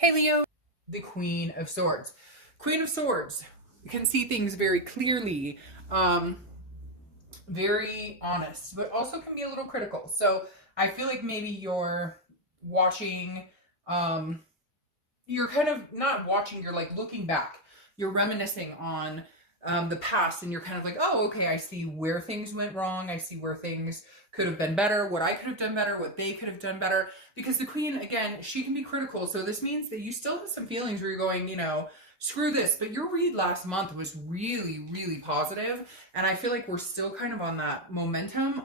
Hey Leo, the Queen of Swords. Queen of Swords can see things very clearly, very honest, but also can be a little critical. So I feel like maybe you're watching, um, you're kind of not watching, you're like looking back, you're reminiscing on the past, and you're kind of like, oh, okay, I see where things went wrong. I see where things could have been better, what I could have done better, what they could have done better. Because the queen, again, she can be critical. So this means that you still have some feelings where you're going, screw this. But your read last month was really, really positive, and I feel like we're still kind of on that momentum.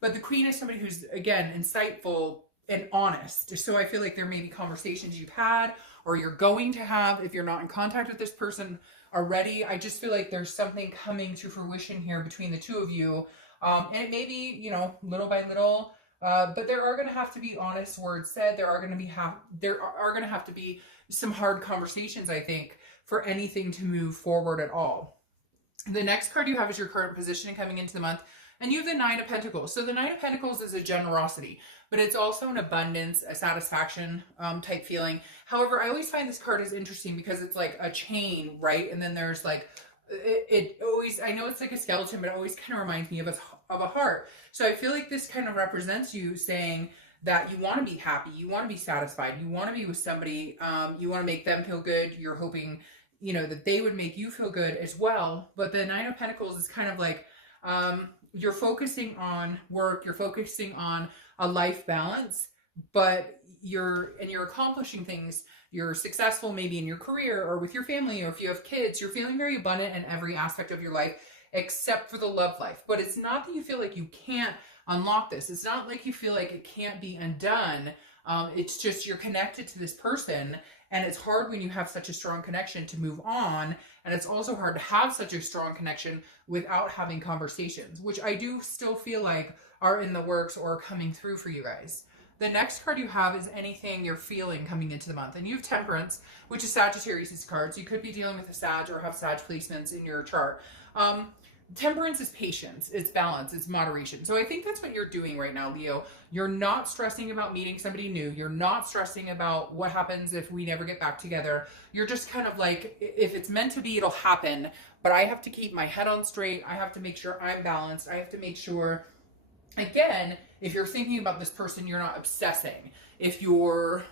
But the queen is somebody who's, again, insightful and honest. So I feel like there may be conversations you've had or you're going to have if you're not in contact with this person already. I just feel like there's something coming to fruition here between the two of you. And it may be, little by little, but there are going to have to be honest words said. There are going to have to be some hard conversations, I think, for anything to move forward at all. The next card you have is your current position coming into the month. And you have the Nine of Pentacles. So the Nine of Pentacles is a generosity, but it's also an abundance, a satisfaction type feeling. However, I always find this card is interesting because it's like a chain, right? And then there's like, it always, I know it's like a skeleton, but it always kind of reminds me of a heart. So I feel like this kind of represents you saying that you want to be happy, you want to be satisfied, you want to be with somebody, you want to make them feel good. You're hoping, that they would make you feel good as well. But the Nine of Pentacles is kind of like, you're focusing on work, you're focusing on a life balance, but you're accomplishing things. You're successful maybe in your career or with your family, or if you have kids, you're feeling very abundant in every aspect of your life except for the love life. But it's not that you feel like you can't unlock this. It's not like you feel like it can't be undone. It's just you're connected to this person, and it's hard when you have such a strong connection to move on. And it's also hard to have such a strong connection without having conversations, which I do still feel like are in the works or coming through for you guys. The next card you have is anything you're feeling coming into the month. And you have Temperance, which is Sagittarius' card. So you could be dealing with a Sag or have Sag placements in your chart. Temperance is patience, it's balance, it's moderation. So I think that's what you're doing right now, Leo. You're not stressing about meeting somebody new. You're not stressing about what happens if we never get back together. You're just kind of like, if it's meant to be, it'll happen. But I have to keep my head on straight. I have to make sure I'm balanced. I have to make sure, again, if you're thinking about this person, you're not obsessing. If you're,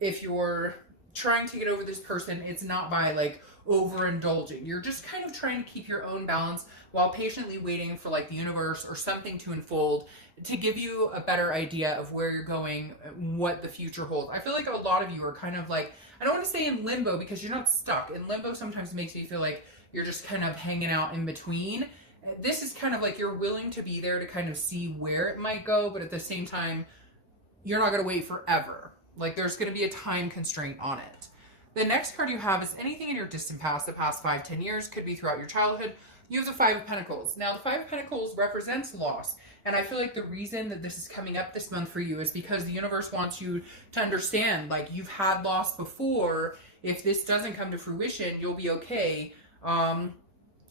if you're trying to get over this person, it's not by like overindulging. You're just kind of trying to keep your own balance while patiently waiting for like the universe or something to unfold to give you a better idea of where you're going, what the future holds. I feel like a lot of you are kind of like, I don't want to say in limbo because you're not stuck. In limbo sometimes makes me feel like you're just kind of hanging out in between. This is kind of like you're willing to be there to kind of see where it might go, but at the same time, you're not going to wait forever. Like there's going to be a time constraint on it. The next card you have is anything in your distant past, the past 5-10 years, could be throughout your childhood. You have the Five of Pentacles. Now, the Five of Pentacles represents loss. And I feel like the reason that this is coming up this month for you is because the universe wants you to understand, like, you've had loss before. If this doesn't come to fruition, you'll be okay.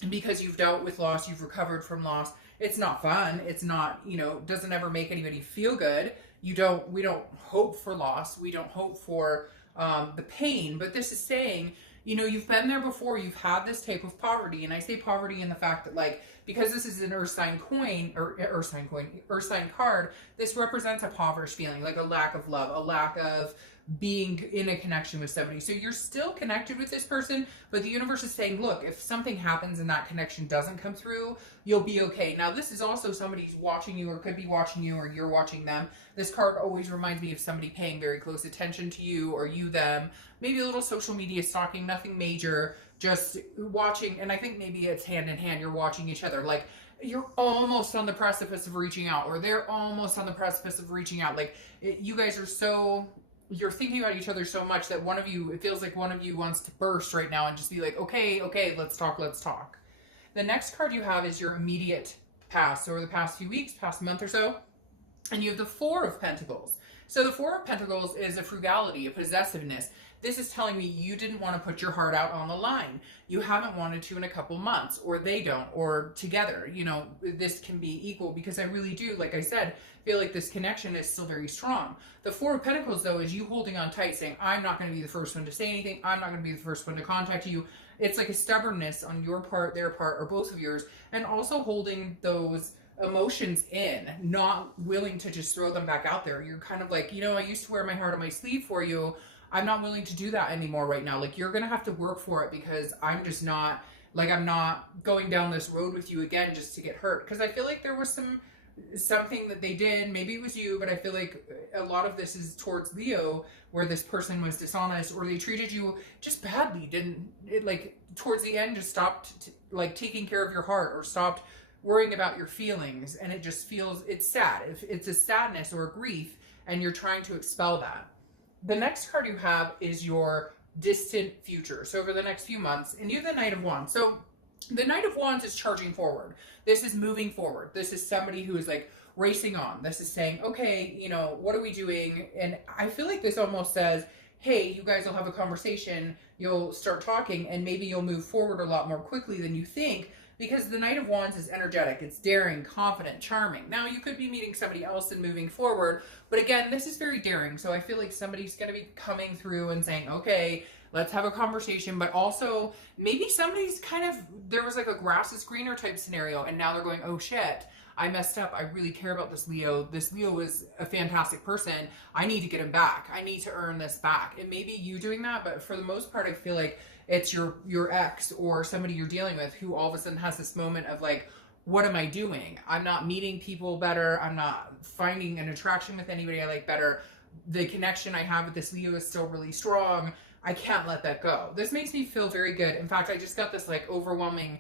Because you've dealt with loss, you've recovered from loss. It's not fun. It's not, doesn't ever make anybody feel good. We don't hope for loss. We don't hope for the pain, but this is saying, you've been there before. You've had this type of poverty, and I say poverty in the fact that, like, because this is an earth sign card, this represents a impoverished feeling, like a lack of love, a lack of being in a connection with somebody. So you're still connected with this person, but the universe is saying, look, if something happens and that connection doesn't come through, you'll be okay. Now, this is also somebody who's watching you or could be watching you or you're watching them. This card always reminds me of somebody paying very close attention to you or you them. Maybe a little social media stalking, nothing major, just watching. And I think maybe it's hand in hand. You're watching each other. Like, you're almost on the precipice of reaching out, or they're almost on the precipice of reaching out. Like, you guys are so... You're thinking about each other so much that it feels like one of you wants to burst right now and just be like, okay, let's talk. The next card you have is your immediate past, or the past few weeks, past month or so. And you have the Four of Pentacles. So the Four of Pentacles is a frugality, a possessiveness. This is telling me you didn't want to put your heart out on the line. You haven't wanted to in a couple months, or they don't, or together. You know, this can be equal, because I really do, like I said, feel like this connection is still very strong. The Four of Pentacles, though, is you holding on tight, saying, I'm not going to be the first one to say anything. I'm not going to be the first one to contact you. It's like a stubbornness on your part, their part, or both of yours, and also holding those emotions in, not willing to just throw them back out there. You're kind of like, you know, I used to wear my heart on my sleeve for you. I'm not willing to do that anymore right now. Like, you're going to have to work for it, because I'm just not, like, I'm not going down this road with you again just to get hurt. Because I feel like there was something that they did, maybe it was you, but I feel like a lot of this is towards Leo, where this person was dishonest, or they treated you just badly, like, towards the end, just stopped like taking care of your heart, or stopped worrying about your feelings, and it just feels, it's sad. If it's a sadness or a grief, and you're trying to expel that. The next card you have is your distant future. So over the next few months, and you have the Knight of Wands. So the Knight of Wands is charging forward. This is moving forward. This is somebody who is like racing on. This is saying, okay, you know, what are we doing? And I feel like this almost says, hey, you guys will have a conversation, you'll start talking, and maybe you'll move forward a lot more quickly than you think. Because the Knight of Wands is energetic, it's daring, confident, charming. Now, you could be meeting somebody else and moving forward, but again, this is very daring. So I feel like somebody's going to be coming through and saying, okay, let's have a conversation. But also, maybe somebody's kind of, there was like a grass is greener type scenario, and now they're going, oh shit, I messed up. I really care about this Leo. This Leo is a fantastic person. I need to get him back. I need to earn this back. And maybe you doing that, but for the most part, I feel like it's your ex or somebody you're dealing with who all of a sudden has this moment of like, what am I doing? I'm not meeting people better. I'm not finding an attraction with anybody I like better. The connection I have with this Leo is still really strong. I can't let that go. This makes me feel very good. In fact, I just got this like overwhelming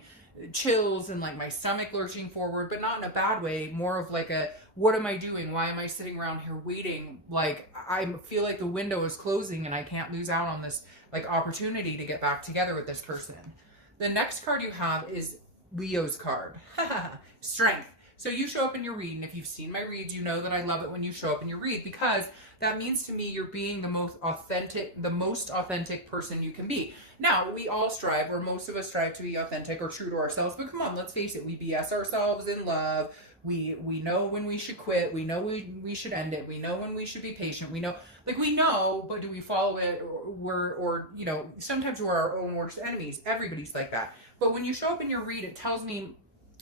chills and like my stomach lurching forward, but not in a bad way, more of like a, what am I doing? Why am I sitting around here waiting? Like, I feel like the window is closing and I can't lose out on this like opportunity to get back together with this person. The next card you have is Leo's card. Strength. So you show up in your read, and if you've seen my reads, you know that I love it when you show up in your read, because that means to me you're being the most authentic person you can be. Now, we all strive, or most of us strive to be authentic or true to ourselves, but come on, let's face it, we BS ourselves in love. We know when we should quit. We know we should end it. We know when we should be patient. We know, but do we follow it? Or you know, sometimes we're our own worst enemies. Everybody's like that. But when you show up in your read, it tells me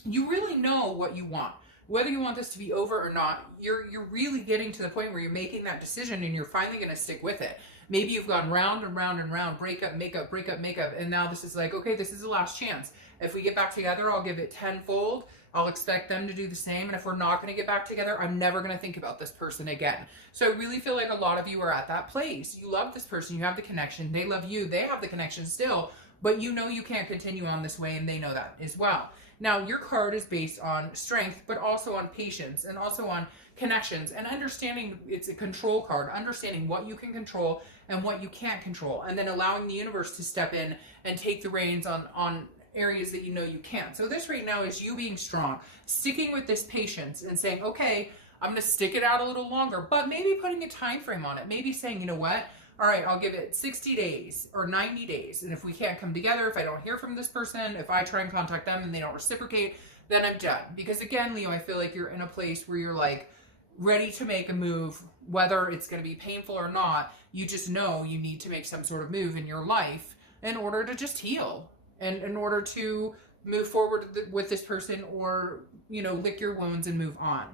you really know what you want. Whether you want this to be over or not, you're really getting to the point where you're making that decision, and you're finally going to stick with it. Maybe you've gone round and round and round, breakup, makeup, breakup, makeup, and now this is like, okay, this is the last chance. If we get back together, I'll give it tenfold. I'll expect them to do the same. And if we're not going to get back together, I'm never going to think about this person again. So I really feel like a lot of you are at that place. You love this person. You have the connection. They love you. They have the connection still. But you know you can't continue on this way, and they know that as well. Now, your card is based on strength, but also on patience, and also on connections, and understanding. It's a control card, understanding what you can control and what you can't control, and then allowing the universe to step in and take the reins on areas that you know you can't. So this right now is you being strong, sticking with this patience and saying, okay, I'm going to stick it out a little longer, but maybe putting a time frame on it. Maybe saying, you know what? All right, I'll give it 60 days or 90 days. And if we can't come together, if I don't hear from this person, if I try and contact them and they don't reciprocate, then I'm done. Because again, Leo, I feel like you're in a place where you're like ready to make a move, whether it's going to be painful or not. You just know you need to make some sort of move in your life in order to just heal, and in order to move forward with this person, or, you know, lick your wounds and move on.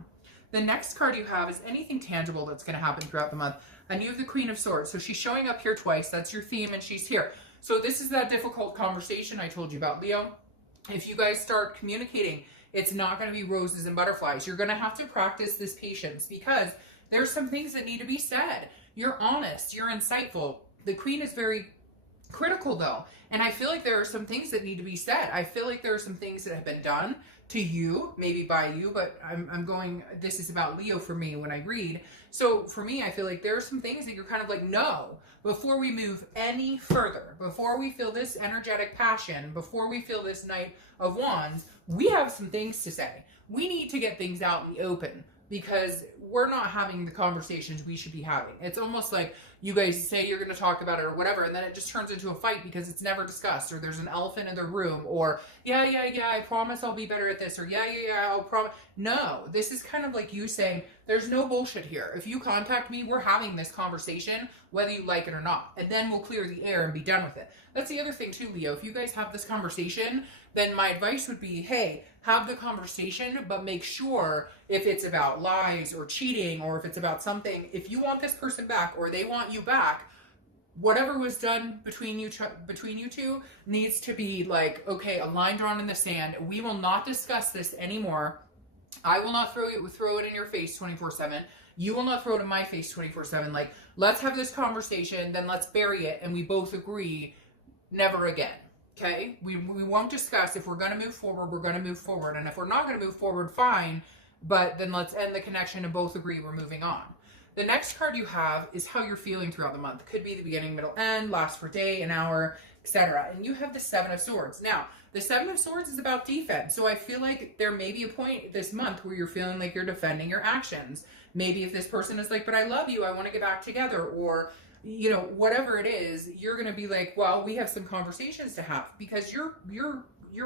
The next card you have is anything tangible that's going to happen throughout the month. And you have the Queen of Swords. So she's showing up here twice. That's your theme, and she's here. So this is that difficult conversation I told you about, Leo. If you guys start communicating, it's not going to be roses and butterflies. You're going to have to practice this patience, because there's some things that need to be said. You're honest. You're insightful. The Queen is very critical, though. And I feel like there are some things that need to be said. I feel like there are some things that have been done to you, maybe by you, but I'm going, this is about Leo for me when I read. So for me, I feel like there are some things that you're kind of like, no, before we move any further, before we feel this energetic passion, before we feel this Knight of Wands, we have some things to say. We need to get things out in the open. because we're not having the conversations we should be having. It's almost like you guys say you're going to talk about it or whatever, and then it just turns into a fight because it's never discussed, or there's an elephant in the room, or yeah, I promise I'll be better at this, or yeah, I'll promise. No, this is kind of like you saying, there's no bullshit here. If you contact me, we're having this conversation, whether you like it or not, and then we'll clear the air and be done with it. That's the other thing too, Leo. If you guys have this conversation, then my advice would be, hey, have the conversation, but make sure if it's about lies or cheating, or if it's about something, if you want this person back or they want you back, whatever was done between you two needs to be like, okay, a line drawn in the sand. We will not discuss this anymore. I will not throw it in your face 24/7. You will not throw it in my face 24/7. Like, let's have this conversation, then let's bury it, and we both agree never again. Okay? We won't discuss. If we're going to move forward, we're going to move forward. And if we're not going to move forward, fine. But then let's end the connection and both agree we're moving on. The next card you have is how you're feeling throughout the month. Could be the beginning, middle, end, last for a day, an hour, etc. And you have the Seven of Swords. Now, the Seven of Swords is about defense. So I feel like there may be a point this month where you're feeling like you're defending your actions. Maybe if this person is like, but I love you, I want to get back together, or you know, whatever it is, you're going to be like, well, we have some conversations to have, because your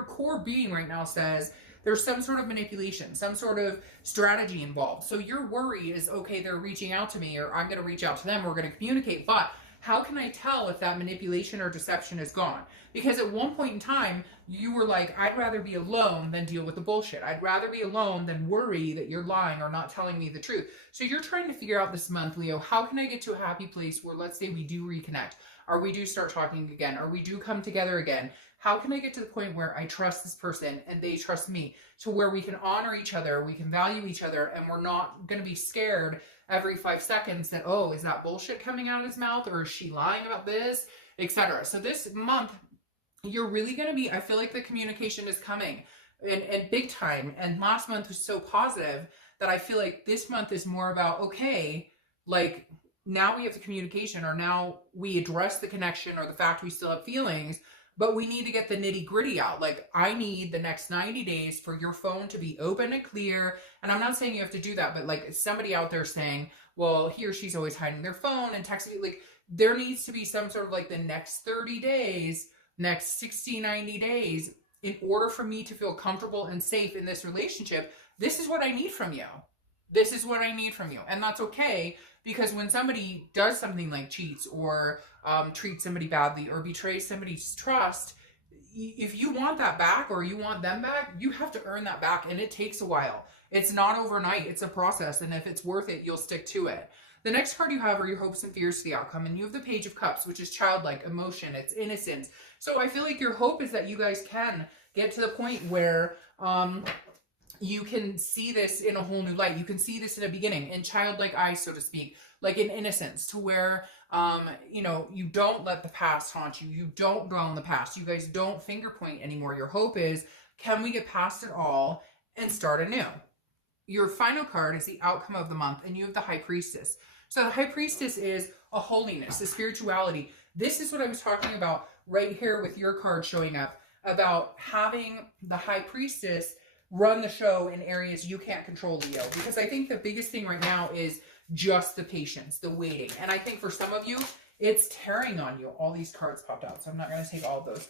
core being right now says there's some sort of manipulation, some sort of strategy involved. So your worry is, okay, they're reaching out to me, or I'm going to reach out to them, we're going to communicate, but how can I tell if that manipulation or deception is gone? Because at one point in time, you were like, I'd rather be alone than deal with the bullshit. I'd rather be alone than worry that you're lying or not telling me the truth. So you're trying to figure out this month, Leo, how can I get to a happy place where, let's say we do reconnect, or we do start talking again, or we do come together again? How can I get to the point where I trust this person and they trust me, to where we can honor each other, we can value each other, and we're not going to be scared every 5 seconds that, oh, is that bullshit coming out of his mouth, or is she lying about this, etc. So this month, you're really going to be, I feel like the communication is coming and big time. And last month was so positive that I feel like this month is more about, okay, like now we have the communication, or now we address the connection or the fact we still have feelings, but we need to get the nitty gritty out. Like, I need the next 90 days for your phone to be open and clear. And I'm not saying you have to do that, but like somebody out there saying, well, he or she's always hiding their phone and texting, like there needs to be some sort of like the next 30 days, next 60, 90 days, in order for me to feel comfortable and safe in this relationship. This is what I need from you. This is what I need from you. And that's okay, because when somebody does something like cheats, or treats somebody badly, or betrays somebody's trust, if you want that back, or you want them back, you have to earn that back, and it takes a while. It's not overnight. It's a process, and if it's worth it, you'll stick to it. The next card you have are your hopes and fears for the outcome, and you have the Page of Cups, which is childlike emotion. It's innocence. So I feel like your hope is that you guys can get to the point where you can see this in a whole new light. You can see this in a beginning, in childlike eyes, so to speak, like in innocence, to where, you know, you don't let the past haunt you. You don't dwell on the past. You guys don't finger point anymore. Your hope is, can we get past it all and start anew? Your final card is the outcome of the month, and you have the High Priestess. So the High Priestess is a holiness, a spirituality. This is what I was talking about right here with your card showing up, about having the High Priestess run the show in areas you can't control, Leo. Because I think the biggest thing right now is just the patience, the waiting. And I think for some of you, it's tearing on you. All these cards popped out, so I'm not going to take all of those.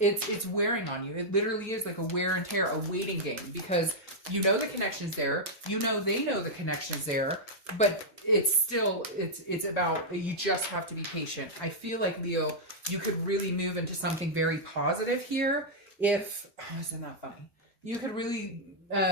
It's wearing on you. It literally is like a wear and tear, a waiting game, because you know the connection's there. You know they know the connection's there, but it's still, it's about, you just have to be patient. I feel like, Leo, you could really move into something very positive here if, oh, isn't that funny? You could really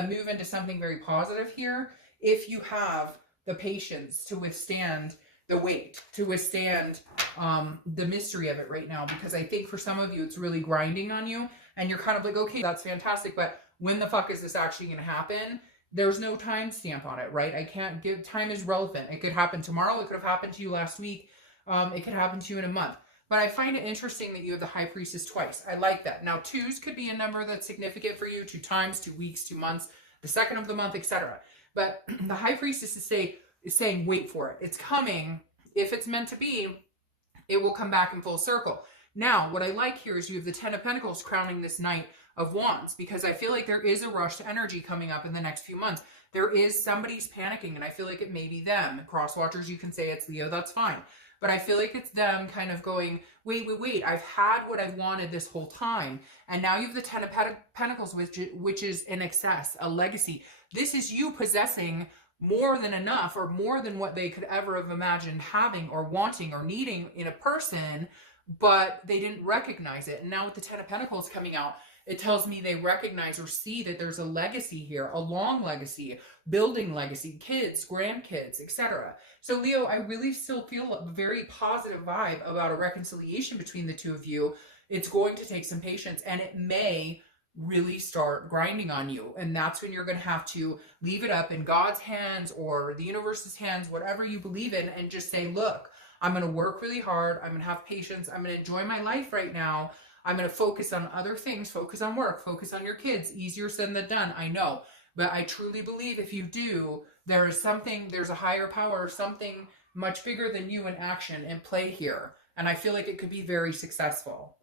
move into something very positive here if you have the patience to withstand the wait, to withstand the mystery of it right now. Because I think for some of you, it's really grinding on you, and you're kind of like, okay, that's fantastic, but when the fuck is this actually going to happen? There's no time stamp on it, right? I can't give, time is relevant. It could happen tomorrow. It could have happened to you last week. It could happen to you in a month. But I find it interesting that you have the High Priestess twice. I like that. Now, 2s could be a number that's significant for you. 2 times, 2 weeks, 2 months, the second of the month, etc. But the High Priestess is saying, wait for it. It's coming. If it's meant to be, it will come back in full circle. Now, what I like here is you have the 10 of Pentacles crowning this Knight of Wands, because I feel like there is a rush to energy coming up in the next few months. There is somebody's panicking, and I feel like it may be them. Cross watchers, you can say it's Leo, that's fine. But I feel like it's them kind of going, wait, I've had what I've wanted this whole time. And now you have the Ten of Pentacles, which is an excess, a legacy. This is you possessing more than enough, or more than what they could ever have imagined having or wanting or needing in a person, but they didn't recognize it. And now with the Ten of Pentacles coming out, it tells me they recognize or see that there's a legacy here, a long legacy, building legacy, kids, grandkids, etc. So Leo, I really still feel a very positive vibe about a reconciliation between the two of you. It's going to take some patience, and it may really start grinding on you. And that's when you're going to have to leave it up in God's hands or the universe's hands, whatever you believe in, and just say, look, I'm going to work really hard. I'm going to have patience. I'm going to enjoy my life right now. I'm going to focus on other things, focus on work, focus on your kids. Easier said than done, I know. But I truly believe if you do, there is something, there's a higher power, something much bigger than you in action and play here. And I feel like it could be very successful.